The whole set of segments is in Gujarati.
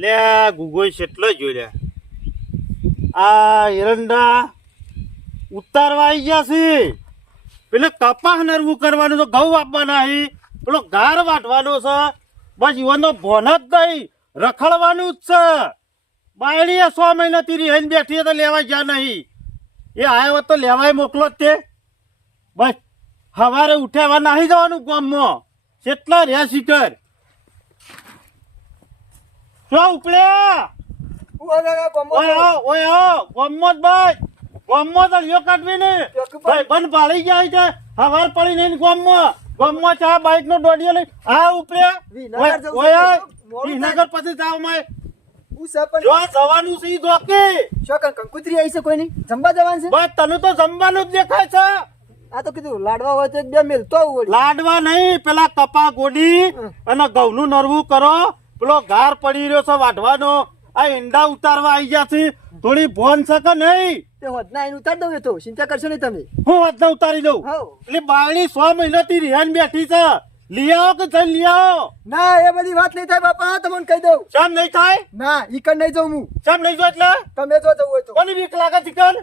એટલે ગુગોઈ કેટલો જોઈ લે આ એરંડા ઉતારવા આવી ગયા છે પેલે કપાસ નરવું કરવાનું તો ઘઉં આપવાના હી પેલો ગાર વાટવાનો છે બસ ઈવનનો ભોન જ નહીં રખડવાનું જ છે બાયડીએ 100 મહિનાથી રહીને બેઠી તો લેવાય જ્યાં નહીં એ આવ્યો તો લેવાય મોકલો જ તે બસ સવારે ઉઠ્યા નાહી જવાનું ગામમાં કેટલા રહ્યા શીકર શું ઉપડ્યા બંધ પાડી ગયા છે હવાર પડી નહીં ગામમાં ચા બાઈક નો દોડીએ લઈ હા ઉપડ્યા વિસનગર પછી જાવ મેં જવાનું છે કંકુતરી આવી છે કોઈ નહીં જમવા જવાનું છે બસ તને તો જમવાનું જ દેખાય છે આ તો કીધું લાડવા હોય તો એક બે મેલતો લાડવા નહીં પેલા કપા ગોડી અને ઘઉં નું નરવું કરો પેલો ઘાર પડી રહ્યો છે વાઢવાનો આ ઈંડા ઉતારવા આવી ગયા છે થોડી ભોન છે કે નહીં તે વધના એને ઉતાર દઉં તો ચિંતા કરશો નહીં તમે હું વધના ઉતારી દઉં એટલે બાયડી 100 મહિનાથી રિહાન બેઠી છે લઈ આવો કે જઈને લઈ આવો ના એ બધી વાત નહીં થાય બાપા તમને કહી દઉં શેમ નહીં થાય ના ઈ કણ નહીં જાઉં હું શેમ નહીં જો એટલે તમે જો જવું હોય તો કોની બીક લાગે ચિકન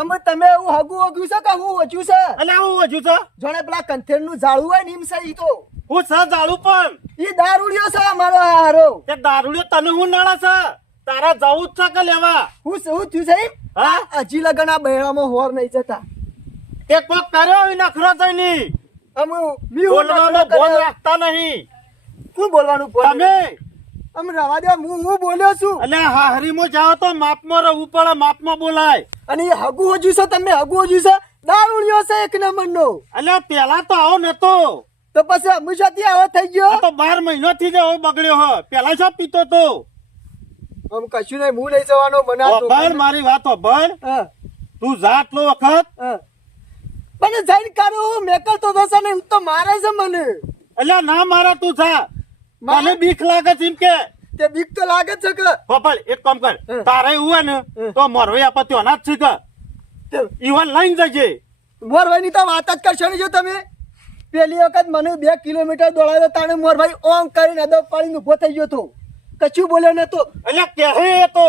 અમે તમે એવું હગું ઓગ્યું છે કે હું ઓછું છે એટલે આવું હજુ છે જોણે પેલા કંથેર નું ઝાડું હોય ને એમ છે ઈ તો હું છે ઝાડું પણ ઈ દારૂડિયો છે અમારો હારો તે દારૂડિયો તને હું નાળા છે તારા જવું જ છે કે લેવા હું શું થયું છે હા હજી લગન આ બહેરામાં હોર નહીં જતા તે કોક કર્યો એ નખરો થઈને બોલવાનો બોલ રાખતા નહીં શું બોલવાનું તમે અમે રવા દે હું બોલ્યો છું એટલે હાહરીમાં જાઓ તો માપમાં રહેવું પડે માપમાં બોલાય અને એ હગું હજુ છે તમે હગું હજુ છે દારૂડિયો છે એક નંબર નો એટલે પેલા તો આવો નતો તો પછી હંમેશાથી આવો થઈ ગયો તો 12 મહિનાથી જ આવો બગડ્યો હ પેલા શું પીતો તો આમ કશું નહીં હું લઈ જવાનો બનાવતો ભણ મારી વાત ભણ તું જા આટલો વખત પણ જઈને કાઢો મેકલ તો થશે ને તો મારે છે મને એટલે ના મારા તું જા મને બીક લાગે છે એમ કે તે બીક તો લાગે છે કે બાપા એક કામ કર તારે એવું હોય ને તો મોરવાઈ આપત્તિ અનાજ છે કે ઈવન લઈને જજે મોરભાઈ ની તો વાત જ કરશો નહીં જો તમે પેલી વખત મને 2 કિલોમીટર દોડાવ્યો તાણે મોરભાઈ ઓમ કરીને અદબ પાડીને ઉભો થઈ ગયો તો કશું બોલ્યો નતો એટલે કહે એ તો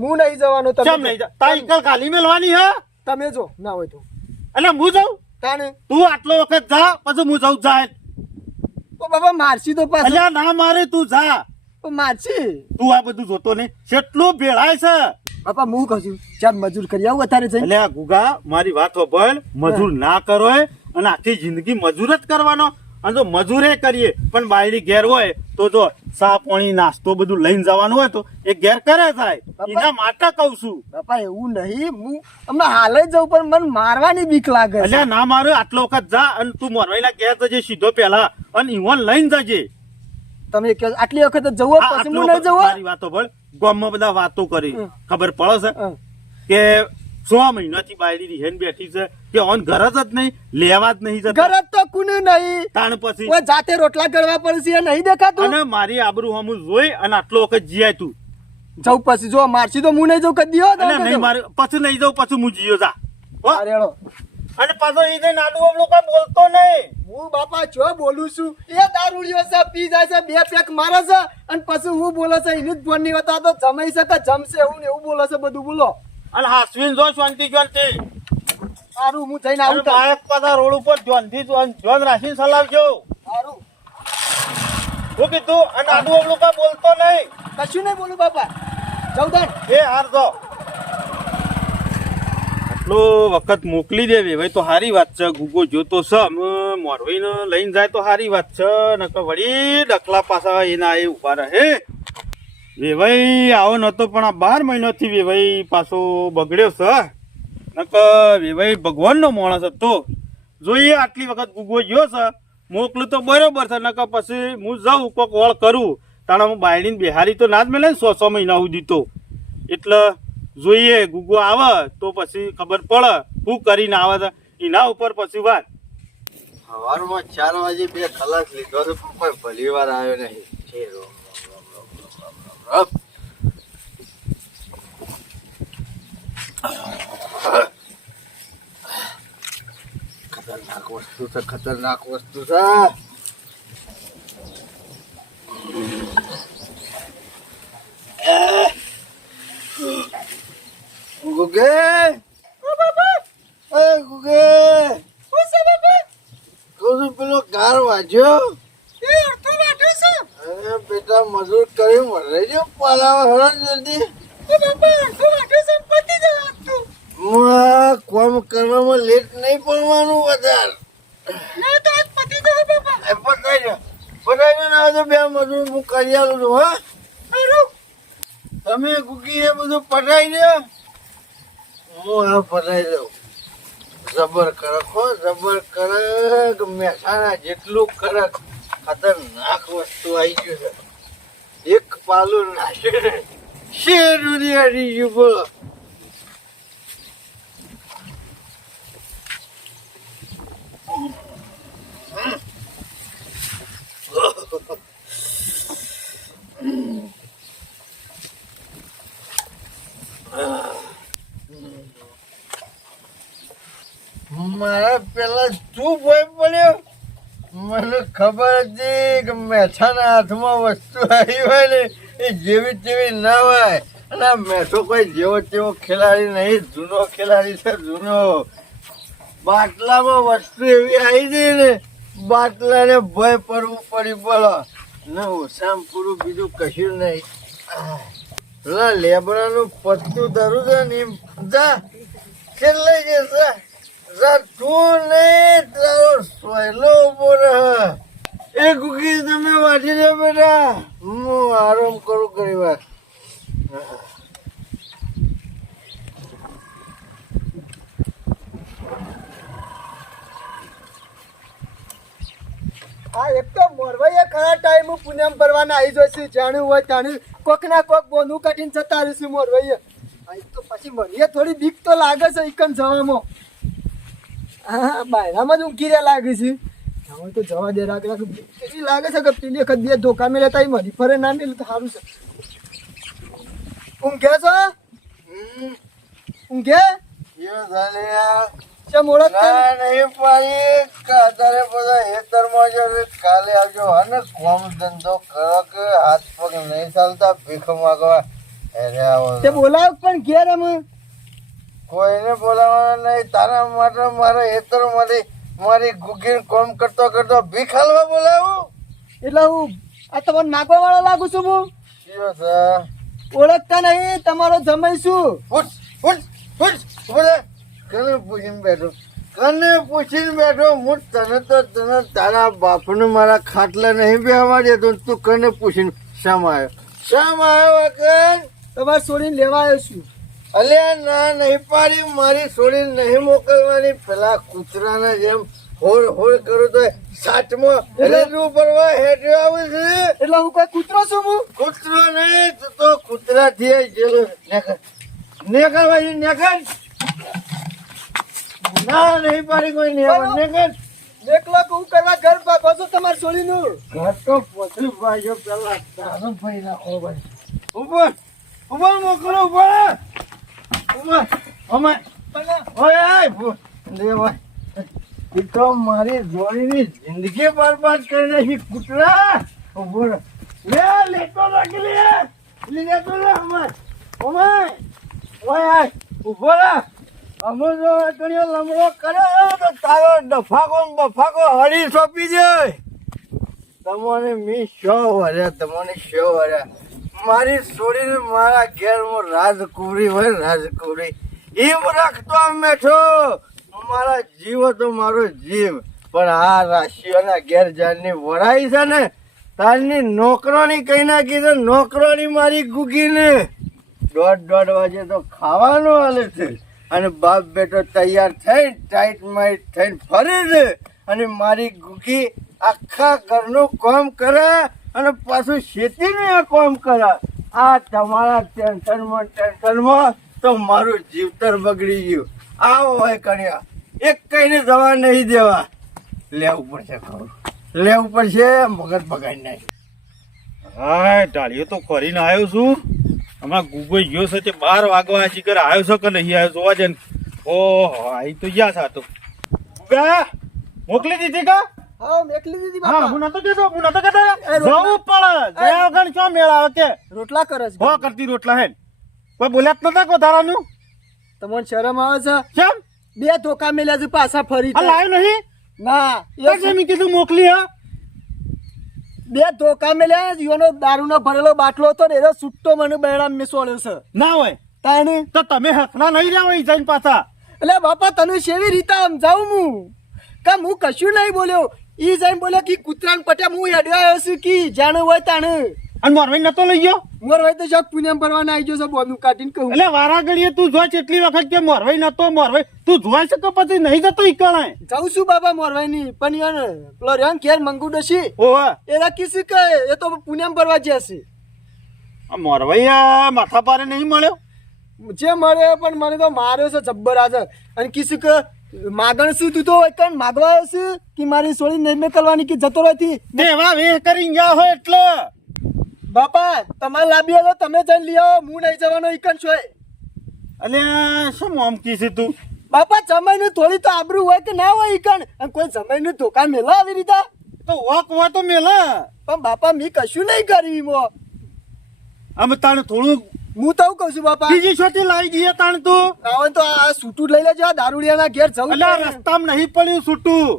હું નહીં જવાનો તમે કેમ નહીં જા સાયકલ ખાલી મેલવાની હે તમે જો ના હોય તો એટલે હું જાઉં તાણે તું આટલો વખત જા પછી હું જાઉં જાય ઓ બાબા મારસી તો પાછો એટલે ના મારે તું જા મારસી તું આ બધું જોતો નહીં કેટલું ભેળાય છે બાપા હું કહું ચાલ મજૂર કરી આવું અત્યારે જઈને એટલે આ ગુગા મારી વાત સાંભળ મજૂર ના કરો અને આખી જિંદગી મજૂર જ કરવાનો અને જો મજૂરે કરીએ પણ બાયડી ઘેર હોય તો જો સા પાણી નાસ્તો બધું લઈને જવાનું હોય તો એ ઘેર કરે થાય એના માટે કહું છું બાપા એવું નહીં હું હમણાં હાલ જ જઉં પણ મને મારવાની બીક લાગે એટલે ના મારે આટલો વખત જા અને તું મોરવાઈના ઘેર જજે સીધો પેલા અને ઈવન લઈને જજે તમે આટલી વખત જવું પછી હું નહીં જવું મારી વાતો ભળ ગામમાં બધા વાતો કરી ખબર પડે છે કે 100 મહિનાથી બાયડી રીહેન બેઠી છે કે ઓન ઘર જ નહીં લેવા જ નહીં જતા ઘર તો કુને નહીં તાણ પછી ઓય જાતે રોટલા કરવા પડશે એ નહીં દેખાતું અને મારી આબરૂ હમું જોઈ અને આટલો વખત જીયા તું જઉં પછી જો મારસી તો હું નહીં જઉં કદી હો અને નહીં મારે પછી નહીં જાઉં પછી હું જીયો જા હો રેડો અને પાછો એ જઈને આડું અમલું કઈ બોલતો નહીં હું બાપા જો બોલું છું એ દારૂડિયો છે પી જાય છે 2 પેક મારે છે અને પછી હું બોલે છે એની જ ફોન ની વાત તો જમાઈ શકે જમશે એવું ને એવું બોલે છે બધું બોલો અને હાસવીન જો શાંતિ શાંતિ સારું હું જઈને આવું તો બાઈક પાછા રોડ ઉપર જોનથી જોન રાખીને ચલાવજો સારું હું કીધું અને આડું અમલું કઈ બોલતો નહીં કશું નહીં બોલું બાપા જવદાન એ હાર દો આટલો વખત મોકલી દેવી ભાઈ તો સારી વાત છે ગુગો જોતો છે મોરવાઈને લઈને જાય તો સારી વાત છે નકર વળી ડકલા પાછા એના એ ઉભા રહે વેવાઈ આવો નતો પણ આ 12 મહિનાથી વેવાઈ પાછો બગડ્યો છે નકર વેવાઈ ભગવાનનો માણસ હતો જોઈએ આટલી વખત ગુગો ગયો છે મોકલું તો બરોબર છે નકર પછી હું જાઉં કોક વળ કરું તાણે હું બાયડીને બિહારી તો ના જ મેલે ને 100 મહિના સુધી તો એટલે જોઈએ ગુગો આવે તો પછી ખબર પડે શું કરીને આવે છે એના ઉપર પછી વાત સવારમાં 4 વાગે 2 કલાક લીધો તો કોઈ ભલી વાર આવ્યો નહીં ખતરનાક વસ્તુ છે ગુગે ગુગે પેલો ગાર વાંચ્યો અરે બેટા મજૂર કરી મરે જો પાલાવા હરણ જલ્દી કોમ કરવામાં લેટ નહીં પડવાનું વધારે પતાઈ જો ને આવે બે મજૂર હું કરી આલું છું હા તમે ગુગી એ બધું પટાઈ દો હું આ પટાઈ દઉં જબર કડક હો જબર કડક મહેસાણા જેટલું કડક ખતરનાક વસ્તુ આવી ગયું છે એક પાલું નાખીને શેર સુધી અડી ગયું બોલો મારા પેલા શું ભય પડ્યો મને ખબર હતી કે મેઠાના હાથમાં વસ્તુ આવી હોય ને એ જેવી તેવી ના હોય અને આ મેઠો કોઈ જેવો તેવો ખેલાડી નહીં જૂનો ખેલાડી છે જૂનો બાટલામાં વસ્તુ એવી આવી ગઈ ને બાટલાને ભય પડવું પડી પડો ને ઓછામાં પૂરું બીજું કશું નહીં પેલા લેબડાનું પત્તું ધરું છે ને એમ જા છેલ્લે જશે તું નહીં તારો સોયલો ઉભો રહે એ કુકી તમે વાંચી દો બેટા હું આરામ કરું ઘણી વાર હા એક તો મોરવાઈ ખરા ટાઈમ પુણ્યમ ભરવાના આવી જશે જાણ્યું હોય જાણ્યું કોક ના કોક બોનું કઠિન જતા રહીશું મોરવાઈ તો પછી મને થોડી બીક તો લાગે છે એકન જવામાં હા બાયરામાં જ ઊંઘી રહ્યા લાગે છે હવે તો જવા દે રાખ રાખ એવી લાગે છે કે પેલી વખત બે ધોકા મેળ્યા મરી ફરે ના મેળ્યું તો સારું છે ઊંઘે છો ઊંઘે ચમ ઓળખતા નહીં પાડી તારે બધા હેતરમાં જો કાલે આવજો અને કોમ ધંધો કરો કે હાથ પગ નહીં ચાલતા ભીખ માગવા તે બોલાવ પણ ઘેર અમે કોઈને બોલાવવાના નહીં તારા માટે મારા હેતર મારી ગુગીને કોમ કરતો કરતો ભીખ હાલવા બોલાવું એટલે હું આ તમને નાખવા વાળો લાગુ છું હું કયો છે ઓળખતા નહીં તમારો જમાઈ છું કને પૂછીને બેઠો હું તને તારા બાપને મારા ખાટલા નહીં બેહવા દેતો તું કને પૂછીને શામ આવ્યો વખત તમારે છોડીને લેવા આવ્યો છું અલ્યા ના નહીં પાડી મારી છોડીને નહીં મોકલવાની પેલા કૂતરાના જેમ હોળ હોળ કરું તો સાચમાં રેડું પડવા હેઠે આવે છે એટલે હું કોઈ કૂતરો છું હું કૂતરો નહીં તું તો કૂતરા થી જેલો નેકર ભાઈ નેકર ના નહીં પાડી કોઈ નેકર એકલો હું કરવા ઘર પાછો તમારે છોડીનું ઘર તો પછું ભાઈઓ પેલા તારો ભાઈ નાખો ભાઈ ઉપર મોકલો ઉપર અમે ઓય દેવા ઈ તો મારી જોડીની જિંદગી બરબાદ કરી નાખી કૂતરા ઉભો લે લેતો રાખી લે તો લે અમે ઓય ઉભો રે અમે જો કણિયો લમડો કરે તો તારો બફાકો હળી સોંપી જાય તમને મી શો વર્યા મારી છોડીને મારા ઘેરમાં રાજકુરી હોય રાજકુરી એમ રાખતો મેઠો મારા જીવ તો મારો જીવ પણ આ રાશિઓના ઘેર જાનની વડાઈ છે ને તારની નોકરોની કઈ નાખી છે નોકરોની મારી ગુગીને દોઢ વાગે તો ખાવાનું હાલે છે અને બાપ બેટો તૈયાર થઈને ટાઈટ માઈટ થઈને ફરે છે અને મારી ગુગી આખા ઘરનું કામ કરે અને પાછું ખેતીનું કામ કરે આ તમારા ટેન્શનમાં તો મારું જીવતર બગડી ગયું આવો હોય કણ્યા એક કઈને જવા નહીં દેવા લેવું પડશે મગજ બગાડી નાખી હા ટાળીઓ તો ફરીને આવ્યો છું હમણાં ગુગોઈ ગયો છે તે 12 વાગવા શીખર આવ્યો છે કે નહીં આવ્યો જોવા છે ને ઓહો અહીં તો ગયા છે તો ગુગા મોકલી દીધી કા હા મેકલી દીધી હા બાપા હું નતો કેતો એ રોટલા- જવું પડે જયા વગર ચો મેળ આવે કે રોટલા કરે છે હો કરતી રોટલા હે કોઈ બોલ્યા જ નતા વધારાનું તમને શરમ આવે છે કેમ બે ધોકા મેલ્યા છે પાછા ફરી આ લાવ્યો નહીં ના તો જમી કીધું મોકલી હા બે ધોકા મેલ્યા જીવાનો દારૂનો ભરેલો બાટલો હતો ને એનો છૂટો મને બેડામ મેં સોળ્યો છે ના હોય તાણે તો તમે હકના નહીં રહ્યા હોય જઈને પાછા એટલે બાપા તને કેવી રીતે સમજાવું હું હું કશું નહીં બોલ્યો ઈ જઈને બોલ્યો કે કૂતરાને પટ્યા હું હેડ્યો આવ્યો છું કે જાણે હોય તાણે અને મોરવાઈ નતો લઈ ગયો મોર હોય તો શોખ પુણ્યમ ભરવાના આવી ગયો છે બોનું કાઢીને કહું એટલે વારા ઘડીએ તું જોઈ એટલી વખત કે મોરવાઈ નતો મોરવાઈ તું જોઈ શકે પછી નહીં જતો ઈકણાય જાઉં છું બાબા મોરવાઈની પણ યાર પેલો રહ્યો ને ઘેર મંગુ ડોશી ઓહો એના કિસી કહે એ તો પુણ્યમ ભરવા જશે આ મોરવાઈ આ માથા પારે નહીં મળ્યો જે મળે પણ મને તો માર્યો છે જબ્બર આજે અને કિસી કે માગણ શું તું તો એકણ માગવા આવ્યો છે કે મારી સોળી નહીં મેકલવાની કે જતો રહેતી દેવા વેહ કરીને ગયા હોય એટલે બાપા તમારે લાવી હોય તો તમે જઈને લઈ આવો હું નહીં જવાનો ઈકણ છો અને શું મોમકી છે તું બાપા જમાઈનું થોડી તો આબરૂ હોય કે ના હોય ઈકણ અને કોઈ જમાઈનું ધોકા મેલા આવી રીતે તો વોક હોય તો મેલા પણ બાપા મેં કશું નહીં કર્યું મો અમે તાણે થોડું હું તો કહું છું બાપા બીજી છોટી લાવી દઈએ તાણે તું આવે તો આ સૂટું લઈ લેજો આ દારૂડિયાના ઘેર જવું એટલે આ રસ્તામાં નહીં પડ્યું છૂટું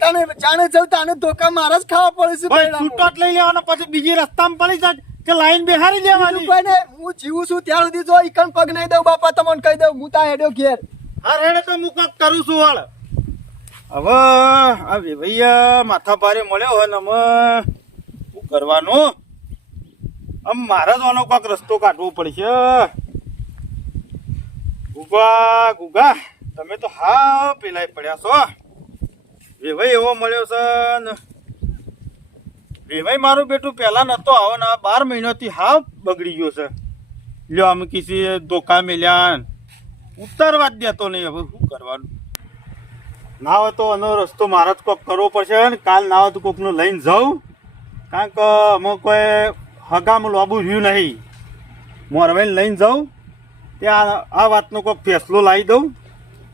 તાને જાણે જવું તાને ધોકા મારા જ ખાવા પડે છે ભાઈ પહેલામાં. છૂટો જ લઈ લેવાનો પછી બીજી રસ્તામાં પડી જાય કે લાઈન બેહારી બીજું લેવાની કોઈને હું જીવું છું ત્યાં સુધી જો ઈકણ પગ નહીં દઉં બાપા તમને કહી દઉં હું તા હેડ્યો ઘેર હા રેડે તો હું કાંક કરું છું વાળ હવે આ વેવૈયા માથા ભારે મળ્યો હોય ને અમે શું કરવાનું આમ મારે જ આનો કાંક રસ્તો કાઢવો પડશે ગુગા ગુગા તમે તો હા પેલા પડ્યા છો વેવાઈ એવો મળ્યો છે ને વેવાઈ મારું બેટું પહેલા નતો આવો ને 12 મહિનાથી હા બગડી ગયો છે લ્યો આમ કિસી ધોકા મેલ્યા ઉતારવા જ દેતો નહીં હવે શું કરવાનું ના હોય તો આનો રસ્તો મારે જ કોક કરવો પડશે ને કાલ ના હોય તો કોકનું લઈને જાઉં કારણ કે અમે કોઈ હગામાં લોબુ રહ્યું નહીં મોરવાઈને લઈને જાઉં ત્યાં આ વાતનો કોઈક ફેસલો લાવી દઉં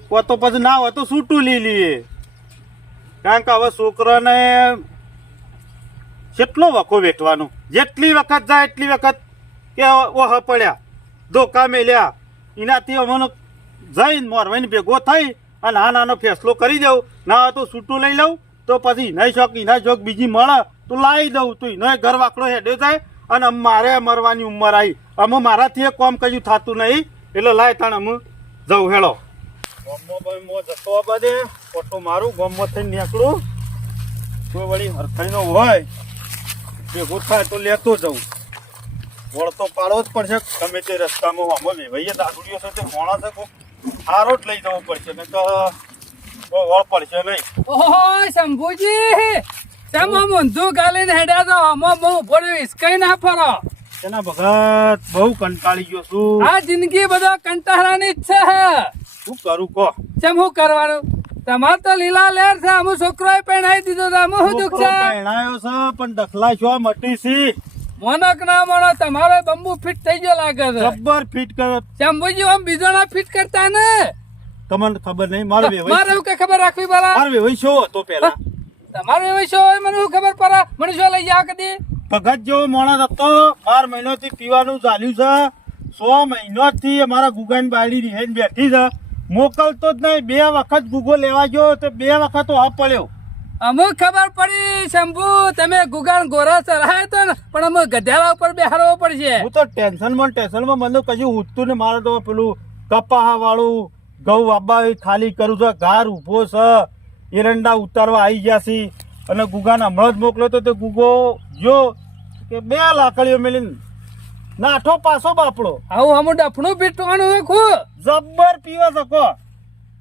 કોઈ તો પછી ના હોય તો છૂટું લઈ લઈએ કારણ કે હવે છોકરાને કેટલો વખો વેઠવાનો જેટલી વખત જાય એટલી વખત કે ઓહ પડ્યા ધોકા મેલ્યા એનાથી અમને જઈને મોરવાઈને ભેગો થઈ અને આ નાનો ફેસલો કરી દઉં ના હોય તો છૂટું લઈ લઉં તો પછી એના શોખ બીજી મળે તો લાવી દઉં તું એનો ઘર વાકડો હેડ્યો જાય અને મારે મરવાની ઉંમર આવી અમે મારાથી એ કોમ કયું થતું નહીં એટલે લાય તાણ અમે જવું હેળો ગોમમાં જતો બધે ફોટો મારું ગોમમાં થઈને નીકળું કોઈ વળી હરખાઈનો હોય ભેગો થાય તો લેતો જવું વળતો પાડવો જ પડશે ગમે તે રસ્તામાં આમાં વેવાઈએ દારૂડિયો છે તે મોણા છે કોઈ સારો જ લઈ જવો પડશે ને તો કોઈ વળ પડશે નહીં ઓહો શંભુજી તમે ઊંધું ગાલીને હેડ્યા તો આમાં બહુ પડ્યું હિસકાઈ ના ફરો એના ભગત બહુ કંટાળી ગયો છું આ જિંદગી બધો કંટાળાની જ છે શું કરું કહો કેમ શું કરવાનું તમાર તો લીલા લેર છે અમુ છોકરોએ પહેણાઈ દીધો તો અમુ શું દુઃખ છે પહેણાયો છે પણ દખલા છો મટી સી મોનક ના મોનો તમારો બંબુ ફિટ થઈ ગયો લાગે છે જબ્બર ફિટ કરો શંભુજી આમ બીજો ના ફિટ કરતા ને તમને ખબર નહીં મારો વેવાઈ મારે એવું કઈ ખબર રાખવી પડે મારો વેવાઈ શું હતો પેલા તમારે એવું શું હોય મને શું ખબર પડે મને શું લઈ જાવ કદી ભગત જેવો માણસ હતો 12 મહિનાથી પીવાનું ચાલ્યું છે 100 મહિનાથી અમારા ગુગાની બાયડી રીહેન બેઠી છે મોકલતો જ નહીં 2 વખત ગુગો લેવા ગયો તો 2 વખત આ પડ્યો અમુક ખબર પડી શંભુ તમે ગુગાન ગોરા ચલાયો તો ને પણ અમુક ગધેડા ઉપર બેહારવો પડશે હું તો ટેન્શનમાં મને કશું ઉઠતું ને મારે તો પેલું કપાહા વાળું ઘઉં વાબા ખાલી કરું છું ઘાર ઊભો છે એરંડા ઉતારવા આવી ગયા છે અને ગુગાને હમણાં જ મોકલ્યો તો તે ગુગો જો કે 2 લાકડીઓ મેલીને નાઠો પાછો બાપડો આવું અમુક ડફણું પીટવાનું ખું જબ્બર પીવા શકો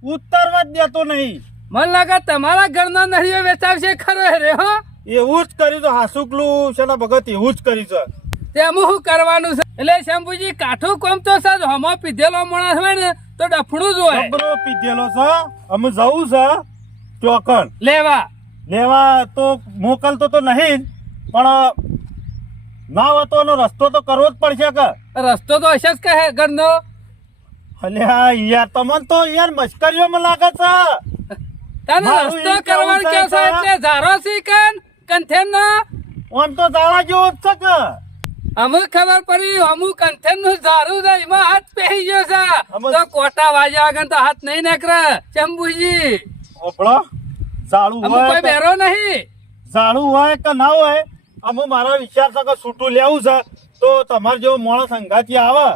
ઉતારવા જ દેતો નહીં મને લાગે તમારા ઘરના નળીઓ વેચાવશે ખરો રે હો એવું જ કર્યું છે હાસુકલું છે ને ભગત એવું જ કર્યું છે તે અમુક શું કરવાનું છે એટલે શંભુજી કાઠું કોમ તો સાહેબ હમો પીધેલો માણસ હોય ને તો ડફણું જ હોય જબરો પીધેલો છે અમે જવું છે ચોકણ લેવા તો મોકલતો તો નહીં જ, પણ ના હોય તો એનો રસ્તો તો કરવો જ પડશે કે રસ્તો તો હશે જ કહે ઘરનો અલ્યા યાર તમને તો યાર મશ્કરીઓમાં લાગે છે તને મારું રસ્તો એમ કહેવું કરવાનું છે કે છે કે એટલે ઝારો છે કંથેન નો આમ તો દાડા જેવો જ છે કે અમુક ખબર પડી અમુક કંથેન નું ઝારું છે એમાં હાથ પહેરી ગયો છે અમુક- તો કોટા વાગ્યા વગર તો હાથ નહીં નીકળે શંભુજી ઓપડો ઝાડું અમુક હોય કોઈ કે- બેરો નહીં ઝાડું હોય કે ના હોય અમુક મારો વિચાર છે કે છૂટું લેવું છે તો તમારે જેવો માણસ સંગાથી આવે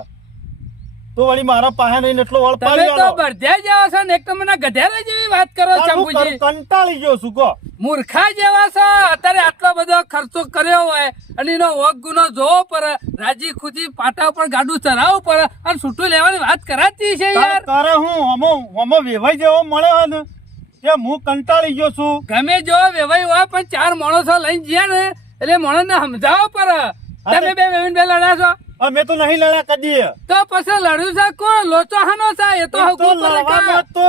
તો વળી મારા પાસે નહીં એટલો વળ તમે પાડી તો આલો. બળદ્યા જેવા છો ને એક તો મને ગધેડા જેવી વાત કરો તાર હું શંભુજી કંટાળી ગયો છું કહો મૂર્ખા જેવા છો અત્યારે આટલો બધો ખર્ચો કર્યો હોય અને એનો વોક ગુનો જોવો પડે રાજી ખુશી પાટા ઉપર ગાડું ચરાવવું પડે અને છૂટું લેવાની વાત કરાતી છે યાર કરે હું અમો વેવાઈ જેવો મળે હોય ને કે હું કંટાળી ગયો છું ગમે જો વેવાઈ હોય પણ ચાર માણસો લઈને ગયા ને એટલે માણસને સમજાવવો પડે તમે બે વેવીને બે લડ્યા છો અમે તો નહીં લડ્યા કદી તો પછી લડ્યું છે કોણ લોચો હાનો છે એ તો એક તો હકું પડે કાં? લડવામાં તો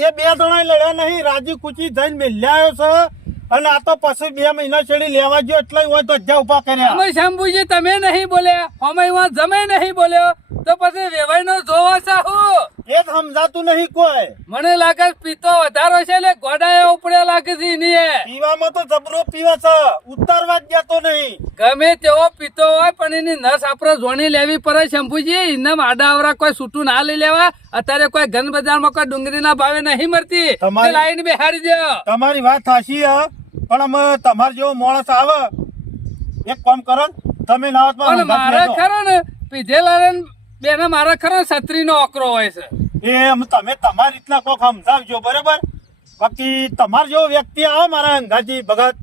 એ બે જણા લડ્યા નહીં રાજી ખુશી થઈને મેલ્યા આવ્યો છે અને આ તો પછી 2 મહિના છેડી લેવા ગયો એટલે હોય તો જ્યાં ઉભા કર્યા અમે શંભુજી તમે નહીં બોલ્યા અમે જમે નહીં બોલ્યો તો પછી વેવાઈ નો જોવો છે હું એ જ સમજાતું નહીં કોઈ મને લાગે છે પીતો વધારો છે એટલે ગોડાએ ઉપડે લાગે છે એની એ. પીવામાં તો જબરો પીવે છે ઉતારવા જ જતો નહીં ગમે તેવો પીતો હોય પણ એની નસ આપણે જોણી લેવી પડે શંભુજી એને આડાવરા કોઈ છૂટું ના લઈ લેવા અત્યારે કોઈ ઘન બજારમાં કોઈ ડુંગળીના ભાવે નહીં મળતી તમારી- તે લાઈને બેહાડી દો તમારી વાત સાચી છે પણ અમે તમારે જેવો માણસ આવે એક કામ કરો ને, તમે ના આવત પણ મારા ખરો ને પીધેલા બેને મારા ખરો છત્રી નો અકરો હોય છે તમે તમારી રીતના કોક સમજાવજો બરાબર બાકી તમારે જેવો વ્યક્તિ આવે મારા અંગાજી ભગત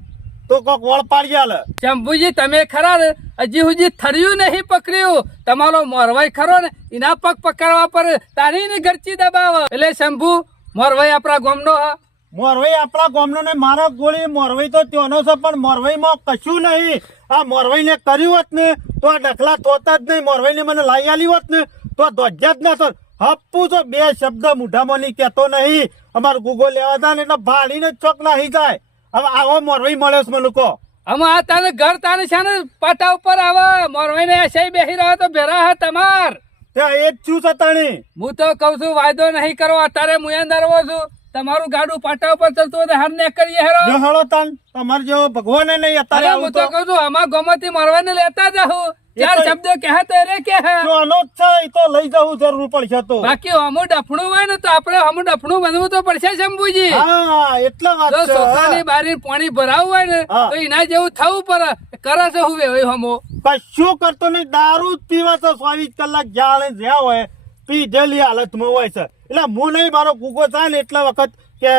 તો કોક વળ પાડી આલે શંભુજી તમે ખરા ને હજી સુધી થર્યું નહીં પકડ્યું તમારો મોરવાઈ ખરો ને એના પગ પકડવા પર તારી ને ગરચી દબાવ એટલે શંભુ મોરવાઈ આપણા ગામનો હ મોરવાઈ આપણા ગામનો ને મારો ગોળી મોરવાઈ તો ત્યાંનો છે પણ મોરવાઈમાં કશું નહીં આ મોરવાઈ ને કર્યું હોત ને તો આ ડખલા તોતા જ નહીં મોરવાઈ ને મને લાઈ આલી હોત ને તો ધ્વજ્યા જ ના થત હપ્પુ તો 2 શબ્દ મુઢામાં નહીં કહેતો નહીં અમારો ગુગો લેવા જાય ને એટલે ભાડીને જ ચોક નાહી જાય હવે આવો મોરવાઈ મળ્યો છે મને કહો અમે આ તારે ઘર તારે છે ને પાટા ઉપર આવે મોરવાઈ ને એસે બેસી રહ્યો તો ભેરા હા તમાર તે એ જ છું સતાણી હું તો કઉ છું વાયદો નહીં કરો અત્યારે હું અંદર છું તમારું ગાડું પાટા ઉપર ચાલતું હોય તો હાર ને કરીએ હેરો જો હળો તાન તમારે જેવો ભગવાને નહીં અત્યારે અરે આવું હું તો કઉ છું આમાં ગોમતી મોરવાઈને લેતા જાઉં ચાર તો- શબ્દો કહે તો રે કે જો આનો જ છે એ તો લઈ જવું જરૂર પડશે તો બાકી અમુ ડફણું હોય ને તો આપણે અમુ ડફણું બનવું તો પડશે શંભુજી હા એટલા વાત જો છે સોખાની બારી પાણી ભરાવું હોય ને હા. તો એના જેવું થવું પડે કરે છે હું વેવાઈ હમો કશું કરતો નહીં દારૂ જ પીવા તો 24 કલાક જ્યાં જ્યાં હોય પીધેલી હાલતમાં હોય છે એટલે હું નહીં મારો ગુગો થાય ને એટલા વખત કે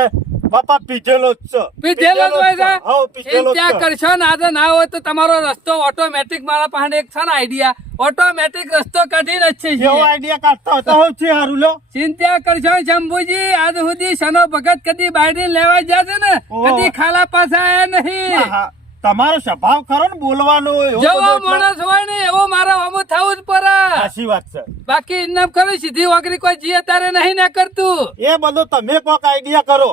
બાપા પીધેલો જ છે પીધેલો જ હોય છે હા પીધેલો જ ત્યાં છે કરશો ને આજે ના હોય તો તમારો રસ્તો ઓટોમેટિક મારા પાસે એક છે ને આઈડિયા ઓટોમેટિક રસ્તો કાઢીને જ છે જેવો આઈડિયા કાઢતા હતા હું છે હારું લો ચિંતા કરશો શંભુજી આજ સુધી સનો ભગત કદી બાયડી લેવા ગયા છે ને ઓહો. કદી ખાલા પાછા આયા નહીં હા, તમારો સ્વભાવ ખરો ને બોલવાનો એવો જેવો બધો એટલે- માણસ હોય ને એવો મારો અમુક થવું જ પડે સાચી વાત છે બાકી ઇનામ ખરું સીધી વાગરી કોઈ જી અત્યારે નહીં ના કરતું એ બધું તમે કોક આઈડિયા કરો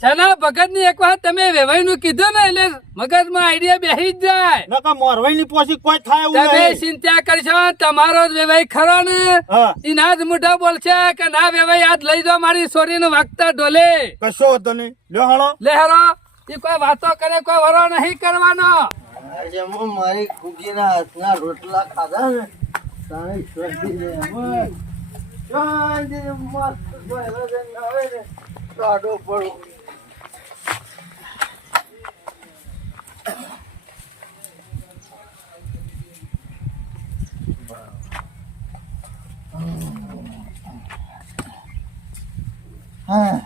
છના ભગત ની એક વાર તમે વેવાઈ નું કીધું ને એટલે મગજમાં આઈડિયા બેસી જ જાય નકર મોરવાઈ ની પોસી કોઈ થાય એવું તમે નહીં ચિંતા કરશો તમારો જ વેવાઈ ખરો ને હા એના જ મોઢા બોલશે કે ના વેવાઈ આજ લઈ જાઓ મારી છોરીને વાગતા ઢોલે કશો હતો નહીં લ્યો હાલો લેહરો એ કોઈ વાતો કરે કોઈ વરો નહીં કરવાનો આજે હું મારી કુકીના હાથના રોટલા ખાધા ને તારે શોધી લે શાંતિથી મસ્ત ભરેલો જઈને આવે ને કાઢો પડો હા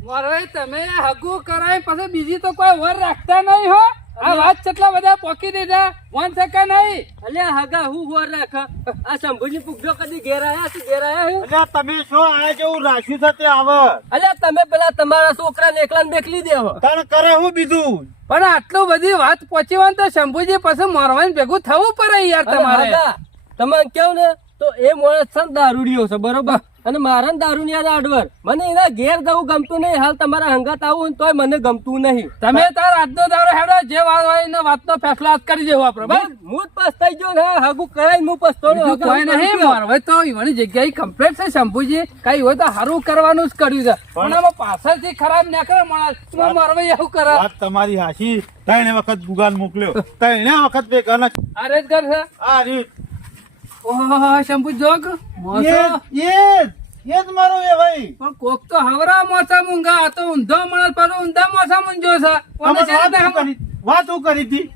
મોરવાઈ તમે હગું કરાય પછી બીજી તો કોઈ વર રાખતા નહીં હો આ વાત કેટલા બધા પોકી દીધા વન સકા નહીં અલ્યા હગા હું હોર રાખ આ શંભુજી પૂછજો કદી ઘેર આયા છે ઘેર આયા હું એટલે તમે શું આ જેવું રાખ્યું છે તે આવે અલ્યા તમે પેલા તમારા છોકરાને એકલાને બેકલી દેવો તને કરે હું બીજું પણ આટલું બધી વાત પહોંચી હોય ને તો શંભુજી પછી મોરવાઈ ભેગું થવું પડે યાર અરે તમારે હગા તમે કેવું ને તો એ માણસ છે ને દારૂડિયો છે બરોબર અને મારા દારૂ ની યાદ આડવર મને એના ઘેર જવું ગમતું નહીં. હાલ તમારા હંગાત આવું તોય મને ગમતું નહીં. તમે તાર આજનો દાડો હેડો જે વાત હોય એને વાતનો ફેસલો આજ કરી દેવો આપણે બસ. હું જ પસ્તાઈ ગયો ને હગું કરાય હું પસ્તાનો. બીજું કોઈ નહીં મોરવાઈ તો ઈવાની જગ્યાએ કમ્પ્લેટ છે શંભુજી. કઈ હોય તો સારું કરવાનું જ કર્યું છે પણ આમાં પાછળથી ખરાબ ના કરે માણસ. મોરવાઈ એવું કરે. વાત તમારી હાચી. ત્રણે વખત ગુગાન મોકલ્યો, ત્રણે વખત બે ગાના અરે જ ઘર છે. આ રીત ઓહો શંભુ જોગ મોસો એ જ મારો એ ભાઈ. પણ કોક તો હવરા મોસા મૂંગા આ તો ઊંધો માણસ પાછો ઊંધા મોસા મૂંઝો છે. કોને છે તે વાત હું કરી હતી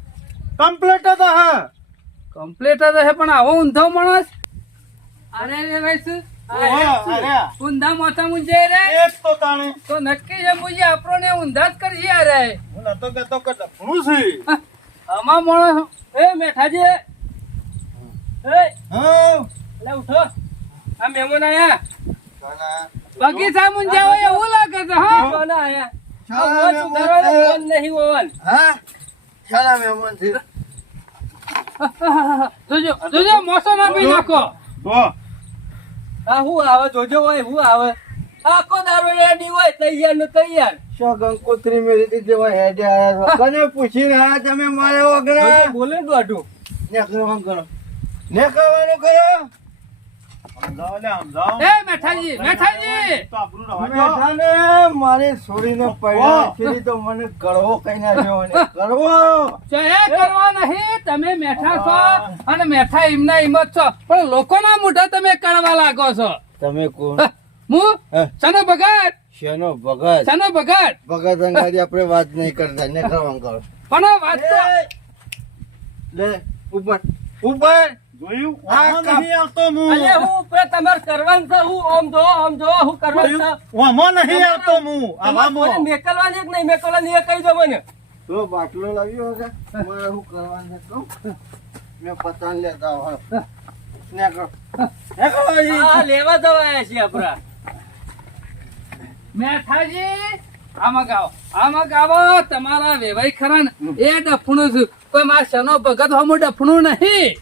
કમ્પ્લીટ હતા. હા કમ્પ્લીટ જ હે પણ આવો ઊંધો માણસ. અરે રે ભાઈ અરે ઊંધા મોસા મૂંઝે રે એ જ તો તાણે તો નક્કી છે મુજી આપણને ઊંધા જ કરશે અરે. હું નતો કહેતો કે ડફણું છે. આમાં માણસ એ મેઠાજી એ હા લે ઉઠો. આ મહેમાન આયા. બગીચા મૂંઝા હોય એવું લાગે છે. હા કોણ આયા? આ મોં સુધારવાનો ફોન નહીં ઓવન. હા શાળા મહેમાન છે. જોજો જોજો મોસો ના પી નાખો. તો આ હું આવે જોજો હોય હું આવે. આખો દારૂ રેડી હોય તૈયાર ને તૈયાર. શું કંકોત્રી મેરી હતી જેવા હેડે આયા છો. કને પૂછીને આયા તમે મારે વગર બોલે દોઢું. નેકરવાનું કરો. નેકરવાનું કરો. સમજાવો લે સમજાવો. એ મેઠાજી મેઠાજી તો આપણું રવા દો. મેઠાને મારી છોડીને પડ્યા છે તો મને કડવો કઈ નાખ્યો મને કડવો. જો એ કરવા નહીં. તમે મેઠા છો અને મેઠા એમના હિંમત છો પણ લોકોના મોઢા તમે કરવા લાગો છો. તમે કોણ? હું હા. સનો ભગત શેનો ભગત? સનો ભગત ભગત અંગાડી આપણે વાત નહીં કરતા. નેકરવાનું કરો. પણ વાત તો લે ઉપર ઉપર. જોયું આ ઓમાં કાપ. નહીં આવતો હું. અલે હું ઉપર તમારે કરવાનું છે. હું આમ જો હું કરવાનું છે. ઓમાં નહીં આવતો હું. તમારે આવામાં મેકલવાની કે નહીં મેકલવાની એ કહી દો મને. તો બાટલો લાવ્યો હશે મારે શું કરવાનું છે કહું? મેં પતાન લેતા હોય નેકરો. આ લેવા જવાયા છીએ આપડા. મેઠાજી આમાં ગાવો તમારા વેવાઈ ખરા ને એ ડફણું છું કોઈ મારા સનો ભગત હમું ડફણું નહીં.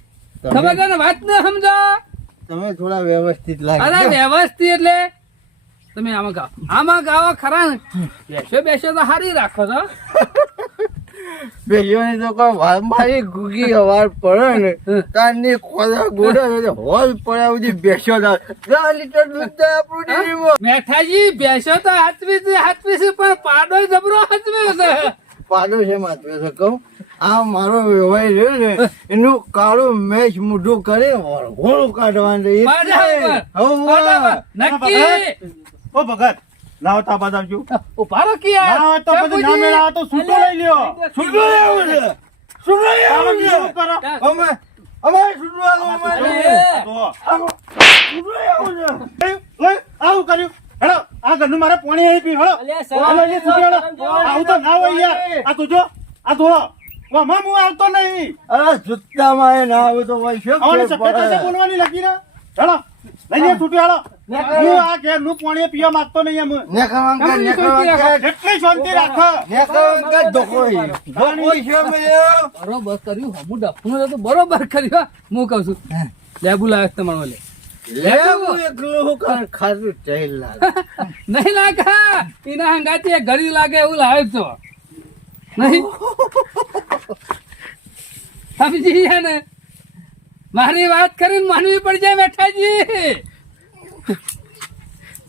ખબર છે ને વાત ને સમજો. તમે થોડા વ્યવસ્થિત અરે લાગે. વ્યવસ્થિત એટલે તમે આમાં ગાવો ખરા ને બેસો તો હારી રાખો છો. બેયોની તો કોઈ વાત મારી ગુગી અવાર પડે ને તારની ખોદા ગોડા હોલ પડ્યા સુધી બેસો 10 લીટર દૂધ થાય આપણું ડેરીમાં. મેઠાજી બેસો તો હાથવી છે પણ પાડો જબરો હાથવ્યો છે. પાડો છે માત્ર છે કહું આ મારો વ્યવહાર રહ્યો ને એનું કાળું મેચ મોઢું કરી વળગોળું કાઢવાનું છે. બરાબર. નક્કી ઓ ભગત લાવો તાબા દાવજો. ઉભા રહો કે યાર. ના હોય તો પછી ના મેળ આવે તો છૂટો લઈ લ્યો. છૂટો લેવું છે. છૂટો લેવું છે. શું કરો? અમારે છૂટવાનું અમારે. તો છૂટો લેવું છે. ઓય, આવું કર્યું. હેડો આ ઘરનું મારે પાણી આવી પી. હેડો અલ્યા, હાલો, એ છૂટી હેડો. શરમ આવું તો ના હોય યાર. આ તું જો આ ધો ઓમાં હું આવતો નહીં. અરે જુત્તામાં એ ના આવે તો ભાઈ શું આવને ફેર સફેદ પડે? બોલવાની લગી ને. હેડો લઈને છૂટી હેડો. હું આ ઘેરનું પાણી પીવા માંગતો નહીં એમ. નેકરવાનું કર, નેકરવાનું કર. જેટલી શાંતિ રાખો. નેકરવાનું કર, ધોકોઈ. ધોકોઈ છે બધો. બરોબર કર્યું હમું ડફણું તો બરોબર કર્યું. હું કઉ છું લેબુ લાવે તમારો લે લેવું એકલું હું કર, ખાધું તેલ લાગે. નહીં લાગે એના હંગાતી ઘડી લાગે એવું લાવે છો નહીં. સમજી ગયા ને મારી વાત કરીને માનવી પડી જાય મેઠાજી.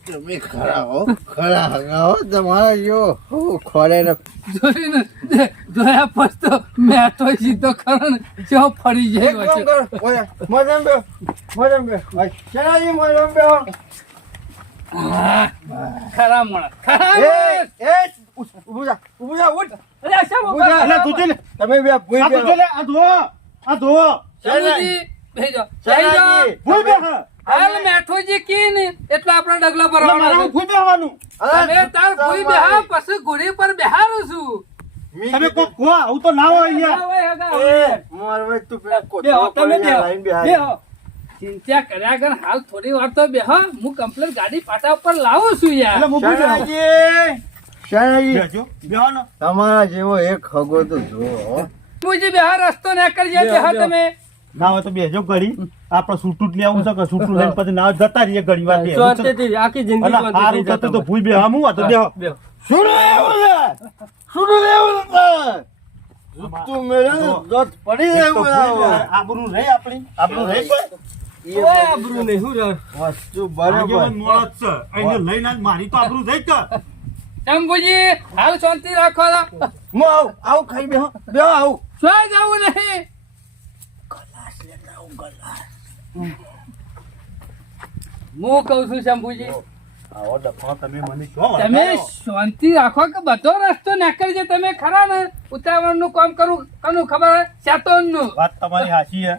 તમે ખરા હો, ખરા હગા હો. તમારા જેવો હું ખોડે ને જોઈને જોયા પછી તો મેઠો સીધો ખરો ને જો ફરી એક જાય કામ કર, ઓય, મજામાં બેહો, મજામાં બેહો. શેનાજી મજામાં બેહો. ખરા માણસ ખરા એ, માણસ. ઊભું જા, ઊભું જા, ઉઠ. અલ્યા, શેમ ઊભું જા. અલા, તું લે. તમે બે ભૂઈ આ તું બેહો. લે. આ ધો આ ધો શેનુજી, બેહી જાઓ, બેહી શેનાજી. જાઓ. ભૂઈ બેહ. હાલ મેઠોજી કી ને એટલે આપણા ડગલા પર એટલે મારે ભૂઈ બેહવાનું. અરે, તમે તાર ભૂઈ બેહા પછી ઘોડી પર બેહારું છું. તમે કોક કહો આવું તો ના હોય યાર. હોય હગા, એ, હોય. માર ભાઈ તું પેલા બેહો, કોથળા તમે પડીને લાઈન બેહો. બેહાડી. બેહો. ચિંતા કર્યા કર હાલ થોડી વાર તો બેહો હું કમ્પ્લેટ ગાડી પાટા ઉપર લાવું છું યાર. એટલે હું ભૂઈ બેહું. શેનાજી, શેનાજી, બેહજો. બેહો ને. તમારા જેવો એક હગો તો જુઓ હો. મુજી બેહા રસ્તો ના કરજે બેહા તમે. ના હોય તો બેજો ઘડી આપણે છૂટું જ લેવું છે કે છૂટું લઈને પછી ના જતા રહીએ ઘડી વાર બેહવું છે. શાંતિથી આખી જિંદગી અલા, શાંતિથી હારું જતા થતું તો રહો. ભૂઈ બેહામું આ તો બેહો. બેહો. શું લેવું છે? શું લેવું છે? તું મેરે દોત પડી એક તો રહ્યું ભૂઈ બરાબર. બેહે. આબરૂ રહી આપણી આબરૂ રહી કોઈ ઓય, આબરૂ નહીં, શું રહે? વસ્તુ આગેવાન બરાબર. મોણસ છે એને લઈને આજ મારી તો આબરૂ રહી કે શંભુજી હાલ શાંતિ રાખો હું આવું ખાઈ બેહો આવું. શું જવું નહીં હું કઉ છું શંભુજી આવો ડફો તમે મને કહો તમે શાંતિ રાખો કે બધો રસ્તો નીકળજે તમે ખરા ને ઉતાવળ નું કામ કરું કનું ખબર શેતોન નું વાત તમારી હાચી છે.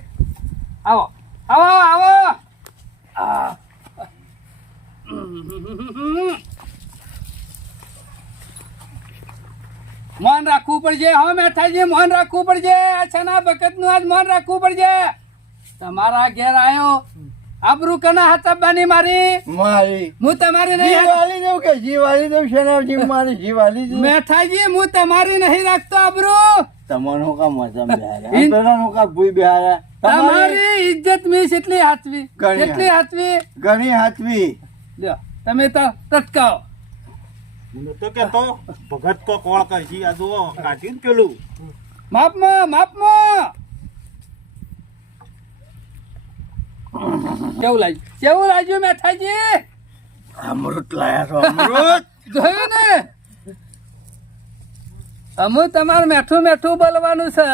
આવો આવો આવો આ. મોન રાખવું પડશે હો મેઠાજી મોન રાખવું પડશે આ છના બકત નું આજ મોન રાખવું પડશે તમારા ઘેર આયો આબરૂ કના હતાબાની મારી મારી હું તમારી નહીં જીવાલી દઉં કે જીવાલી દઉં શેનાજી મારી જીવાલી દઉં. મેઠાજી હું તમારી નહીં રાખતો આબરૂ તમારો કા મજા બેહારા ઈન- પેલાનો કા ભૂઈ બેહારા તમારી ઇજ્જત મી કેટલી હાથવી ઘણી કેટલી હાથવી ઘણી હાથવી. લ્યો તમે તો તટકાઓ મને તો કેતો ભગત કો કોણ કરશી આ જુઓ કાઢ્યું ને પેલું માપમાં કેવું લાગ્યું મેઠાજી અમૃત લાયા છો અમૃત. જોયું ને અમુ તમારું મેઠું મેઠું બોલવાનું છે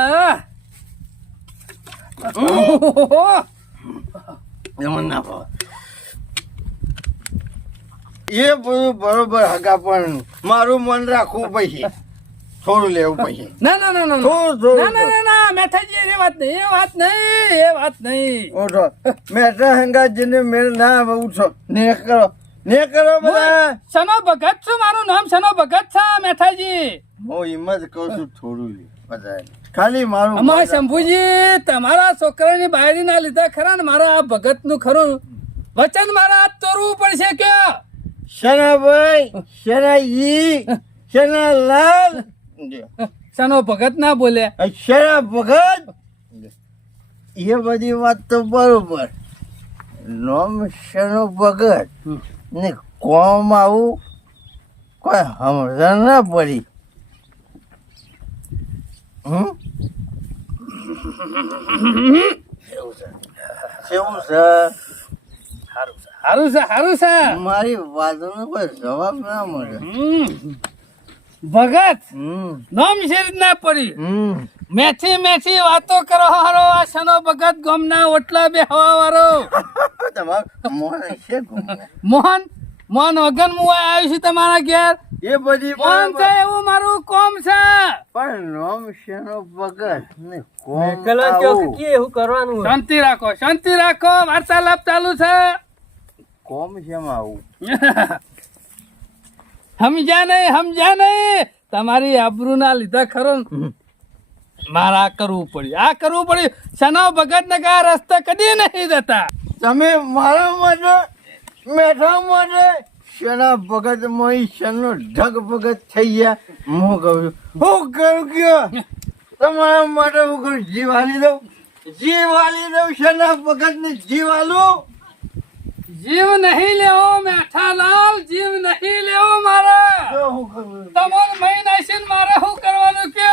ઓહોહો. એમાં ના ભાવે. એ બધું બરોબર હગા પણ મારું મન રાખવું પછી થોડું લેવું પછી ના ના ના ના ના. થોડું ના ના ના ના મેઠાજી એ વાત નહીં એ વાત નહીં ઉઠો મેઠા હંગાજીને મેળ ના ઉઠો ને કરો બધા. સનો ભગત છું મારું નામ સનો ભગત છે મેઠાજી હું હિંમત કહું છું થોડું લે બધા ખાલી મારું અમારા શંભુજી તમારા છોકરાની બાયરી ના લીધા ખરા ને મારા આ ભગત નું ખરું વચન મારા હાથ તોડવું પડશે કે શનાભાઈ શનાઈ શનાલાલ સનો ભગત ના બોલ્યા શના ભગત એ બધી વાત તો બરોબર નોમ શનો ભગત ને કોમ આવું કોઈ સમજણ ના પડી. કેવું છે હારું છે મારી વાતનો કોઈ જવાબ ના મળે. ભગત હમ નામ શેર ના પડી હમ મેથી મેથી વાતો કરો હારો આ સનો ભગત ગમના ઓટલા બેહવા વાળો તમારું મોન છે ગુમે. મોહન મોહન વગન હું આવ્યો છું તમારા ઘેર એ બધી મોહન છે બરાબર. એવું મારું કોમ છે પણ નોમ શેનો ભગત ને કોમ કલા કયો કે આવું. કે એવું કરવાનું હોય. શાંતિ રાખો વાર્તાલાપ ચાલુ છે કોમ શેમાં આવું સમજ્યા નહીં તમારી આબરૂ ના લીધા ખરો ને? મારે આ કરવું પડ્યું સનો ભગત ને કા રસ્તા કદી નહીં જતા તમે મારા માટે મેઠા માટે શેના ભગત મોઈ શેનો ઢગ ભગત થઈ ગયા. હું કહું છું હું કરું કયો તમારા માટે હું કરું જીવાલી દઉં શેના ભગત ને જીવાલું. જીવ નહીં લેવો મેઠાલાલ જીવ નહીં લેવો મારે તો હું કરું તમારે મહી નાખીને મારે શું કરવાનું કે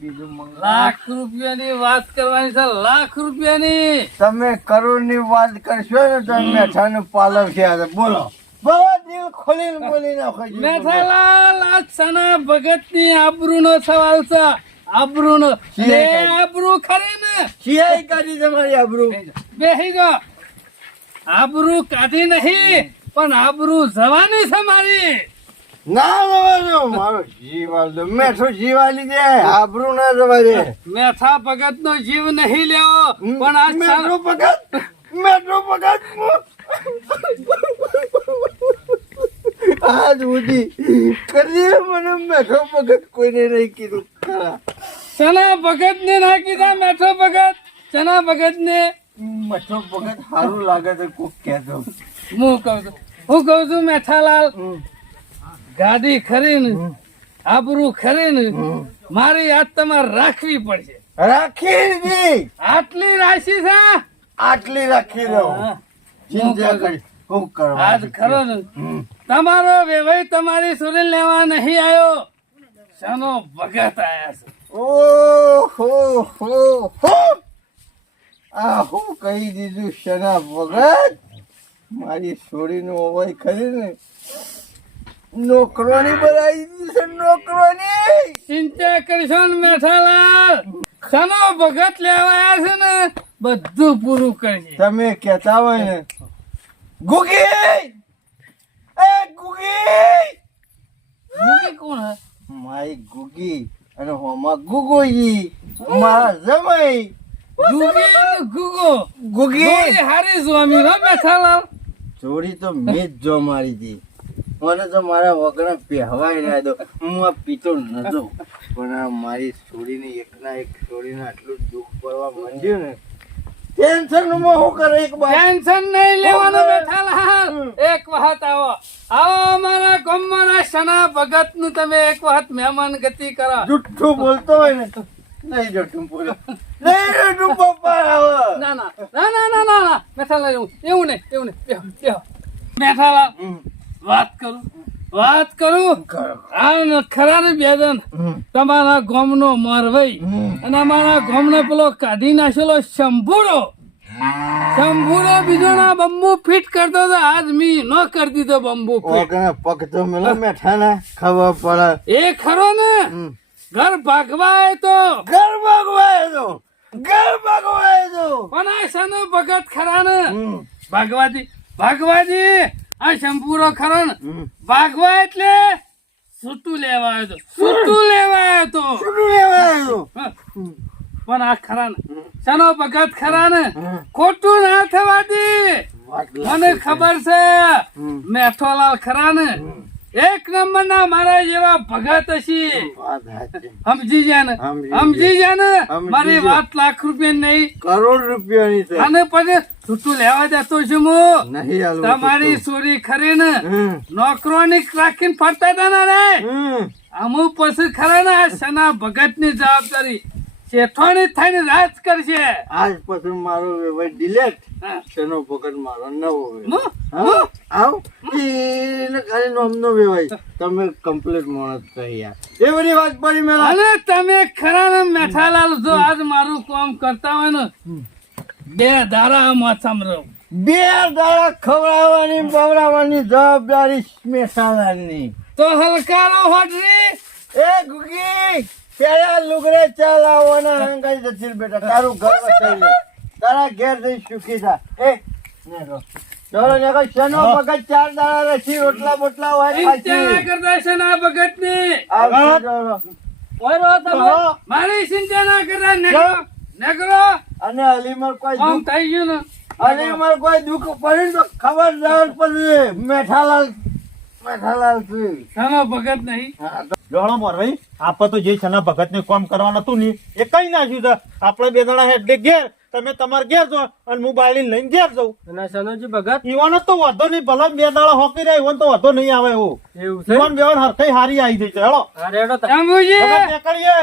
બીજું મંગળ. લાખ રૂપિયાની વાત કરવાની છે લાખ રૂપિયાની તમે કરોડ ની વાત કરશો ને તો મેઠાનું પાલવ છે આ તો. બોલો બહુ દિલ ખોલીને બોલી નાખો જી. મેઠાલાલ આ સના ભગત ની આબરૂ નો સવાલ છે આબરૂ નો આબરૂ ખરી ને સિયાઈ કાઢી તમારી આબરૂ. બેહી ગયો આબરૂ કાઢી નહીં પણ આબરૂ જવાની છે મારી ના જવા મારો જીવાલ દો મેઠો જીવાલી દે આબરૂ ના જવા દે. મેઠા ભગત નો જીવ નહીં લેવો પણ આ મેઠો ભગત આજ સુધી કદી મને મેઠો ભગત કોઈને નહીં કીધું ખરા. ચના ભગત ને ના કીધા મેઠો ભગત ચના ભગત ને મેઠો ભગત સારું લાગે તો કોક કહેતો. હું કહું છું મેઠાલાલ ગાડી ખરીને આબરૂ ખરીને મારી યાદ તમારે રાખવી પડશે રાખી દીધી. આટલી રાશિ છે આટલી રાખી દઉં. હા. ચિંતા કરી શું કરવા આજ ખરો ને તમારો વેવાઈ તમારી સુરી લેવા નહીં આવ્યો શાનો ભગત આયા છે ઓહો હો હો આ હું કહી દીધું શના વગર મારી છોડીનો અવાજ ખરી ને નોકરોની બનાવી દીધી છે નોકરોની. ચિંતા કરશો ને મેઠાલાલ શાનો ભગત લેવા આવ્યા છે ને બધું પૂરું કરશે તમે કહેતા હોય ને ગુગી એ ગુગી ભૂકી કોણ હે મારી ગુગી અને હોમાં ગુગોજી મારા જમાઈ ગુગી ને ગુગો ગુગી ગોળી હારી સ્વામી હો મેઠાલાલ જોડી તો મેં જ જો મારી હતી. મને તો મારા વગર પહેવાય ના દો. હું આ પીતો નતો પણ આ મારી છોડીને એકના એક છોડીને આટલું દુઃખ પડવા માંડ્યું ને ટેન્શન માં શું કરે એક બાર ટેન્શન નહીં લેવાનું મેઠાલાલ એક વખત આવો અમારા ગામમાં શના ભગત નું તમે એક વખત મહેમાન ગતિ કરો જુઠ્ઠું બોલતો હોય ને તો નહીં જુઠ્ઠું બોલો નહીં જુઠ્ઠું પપ્પા આવે ના ના ના ના ના ના ના મેઠાલાલ એવું નહીં બેહો બેહો મેઠાલાલ વાત કરું આ ખરા ને બેદન તમારા ગામનો મોરવઈ અને અમારા ગામનો પેલો કાઢી નાખેલો શંભુરો બીજો ના બંબુ ફિટ કરતો તો આજ મી ન કરી દીધો બંબુ ફિટ ઓગણે પગ તો મેલો મેઠાના ખબર પડે એ ખરો ને ઘર ભાગવાય તો ઘર ભાગવાય તો પણ આ શાનો ભગત ખરા ને ભાગવાજી આ શંભુરો ખરો ને ભાગવા એટલે સૂતું લેવા આવ્યો તો હા. પણ આ ખરા ને શાનો ભગત ખરા ને ખોટું ના થવા દે મને ખબર છે મેઠોલાલ ખરા ને એક નંબર ના મારા જેવા ભગત હશી સમજી ગયા ને મારી વાત લાખ રૂપિયા નહીં કરોડ રૂપિયાની છે અને પછી છૂટું લેવા જતો છું હું નહીં હાલવું તમારી ચોરી ખરી ને નોકરોની રાખીને ફરતા હતા ને રે અમુક પછી ખરા ને આ શના ભગત ની જવાબદારી શેઠોની થઈને રાજ કરશે આજ પછી મારો વ્યવહાર ડિલેટ હા. શેનો ભગત મારો નવો વ્યવહાર. હું? હા? આવ એને ખાલી નામનો વ્યવહાર તમે કમ્પ્લીટ માણસ છો યાર એ બધી વાત પડી મેલા અને તમે ખરા ને મેઠાલાલ જો આજ મારું કામ કરતા હોય ને 2 દાડા માથામાં રહું 2 દાડા ખવડાવવાની બવડાવવાની જવાબદારી મેસાલાની તો હલકારો હોડરી એ ગુગી પેલા લુગડે ચલાવવાના હંગાઈ જતી બેટા તારું ઘર વસાઈ લે તારા ઘેર જઈ સુખી થા એ નેરો ચલો નેકો શેનો પગત 4 દાડા રસી રોટલા બોટલા હોય ચિંતા ખાચી કરતા છે ના ભગત ની આવજો ચલો. મારી ચિંતા ના કરતા નગરો અને અલીમર કોઈ આમ દુઃખ થઈ ગયું ને અલીમર કોઈ દુઃખ પડ્યું તો ખબરદાર પડે મેઠાલાલ છે શાનો ભગત નહીં જોણો મોરભાઈ આપણે તો જે છના ભગત ને કામ કરવાનું હતું ને એ કઈ નાખ્યું છે આપણે 2 જણા હેડે ઘેર તમે તમારે ઘેર જો અને હું બાયડી લઈને ઘેર જાઉં સનોજી ભગત ઈવાનો તો વાંધો નહીં ભલે 2 દાડા હોકી રહ્યા ઈવન તો વાંધો નહીં આવે એવું એવું ઈવન બેવન હરખઈ હારી આવી જઈ છે હેડો શંભુજી ભગત નીકળીએ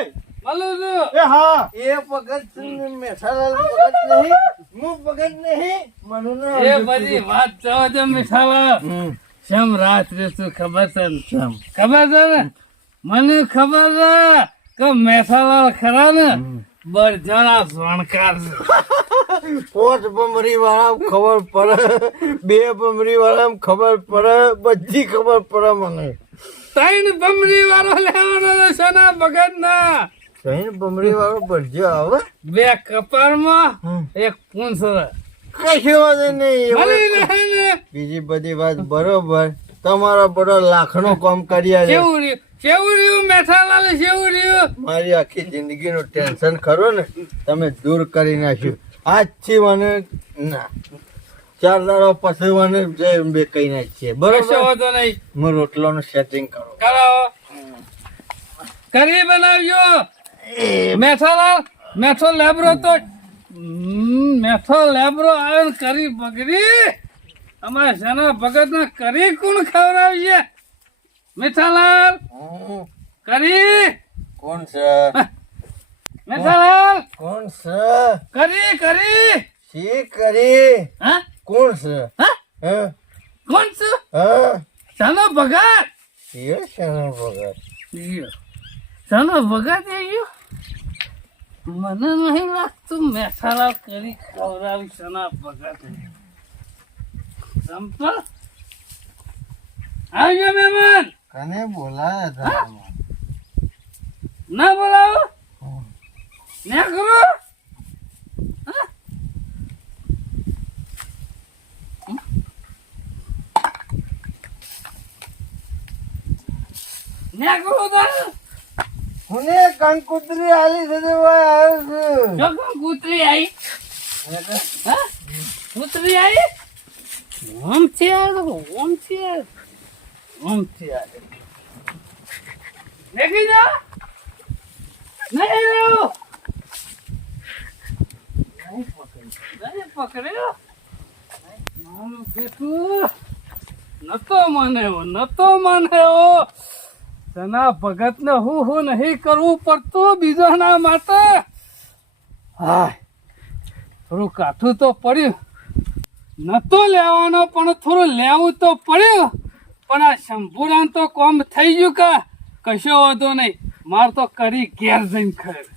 બોલું છું એ હા એ ભગત મેઠાલાલ ભગત નહીં હું ભગત નહીં મનું એ બધી વાત જવા દે મીઠાલા શમ રાત્રે શું ખબર છે ને? ખબર છે ને મને ખબર છે કે મેઠાલાલ ખરા ને બરજણા સ્વણકાર છે 5 બમરી વાળા ખબર પડે 2 બમરી વાળા ખબર પડે બધી ખબર પડે મને 3 બમરી વાળો લેવાનો છે સોના ભગત ના 3 બમરી વાળો બરજો આવે 2 કપાળમાં 1 પૂંછ કશી વાત નહીં મળી રહે ને બીજી બધી વાત બરોબર તમારો બડો લાખનો કામ કર્યા છે કેવું રહ્યું મેઠાલાલ કેવું રહ્યું મારી આખી જિંદગીનું ટેન્શન ખરો ને તમે દૂર કરી નાખ્યું આજથી મને ના 4 દાડા પછી મને જય અંબે કહી નાખીએ કશો બરોબર વાંધો નહીં હું રોટલાનું સેટિંગ કરો કરાવો કરી બનાવજો મેઠાલાલ મેઠો લેબરો તો મેઠો લેબરો આવ્યો ને કરી બગડી અમારે શાના ભગત ને કરી કોણ ખવડાવશે મીઠાલાલ કરી કોણ છે મેઠાલાલ છે કરી શી કરી હા કોણ છે હા હા કોણ છે હા શાનો ભગત એ શાનો ભગત શાનો ભગત એ ગયો મને નહીં લાગતું મેસાલા કરી ખવડાવી શાના ભગત સંપલ આવજો મહેમાન કને બોલાયા હતા ના બોલાવો ના કરો ના કરો તારે મને કંકુતરી આલી છે તો ભાઈ આવ્યો છું જો કોણ કૂતરી આવી હા કૂતરી આવી ઓમ છે ઓમ છે ઓમ છે દેખી જા નહીં રહ્યો નહીં પકડ્યો મારું બેટું નતો માન્યો તના ભગત ને હું નહીં કરવું પડતું બીજાના માટે હાય થોડું કાઠું તો પડ્યું નતો લેવાનો પણ થોડું લેવું તો પડ્યું પણ આ શંભુરાન તો કોમ થઈ ગયું કે કશો વાંધો નહીં માર તો કરી ઘેર જઈને ખરે